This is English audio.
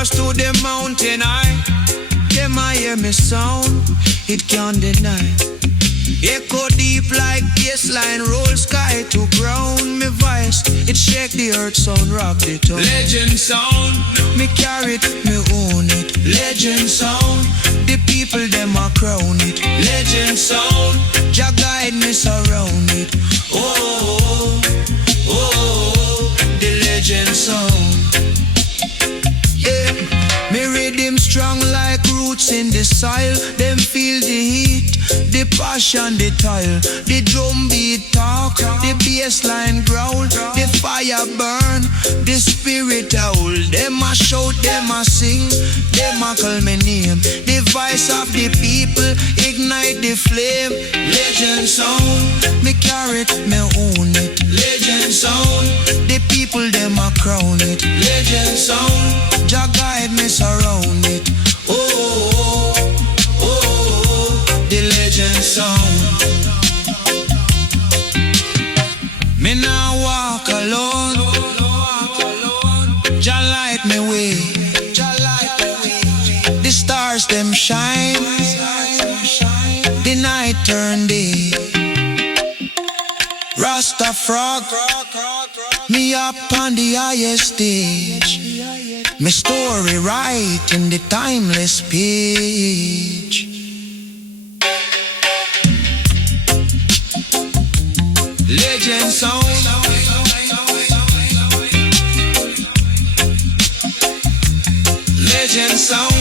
cross to the mountain high. Them I hear me sound, it can't deny. Echo deep like baseline, roll sky to ground. Me voice, it shake the earth sound, rock the town. Legend sound, me carry it, me own it. Legend sound, the people them a crown it. Legend sound, Jah guide me surround it. Oh, oh, oh, the legend sound. Yeah, me rhythm strong like roots in the soil. Them feel the heat, the passion, the tile. The drum beat talk, the bass line growl. The fire burn, the spirit howl. Them a shout, them a sing, them a call me name. The voice of the people ignite the flame. Legend sound, me carry it, me own it. Legend sound, the people them a crown it. Legend sound, Jah guide me surround it. Oh, oh, oh, oh, the legend sound. Me now walk alone, Jah light me way. The stars them shine, the night turn day. Rasta frog, me up on the highest stage. My story right in the timeless page. Legend sound. Legend sound.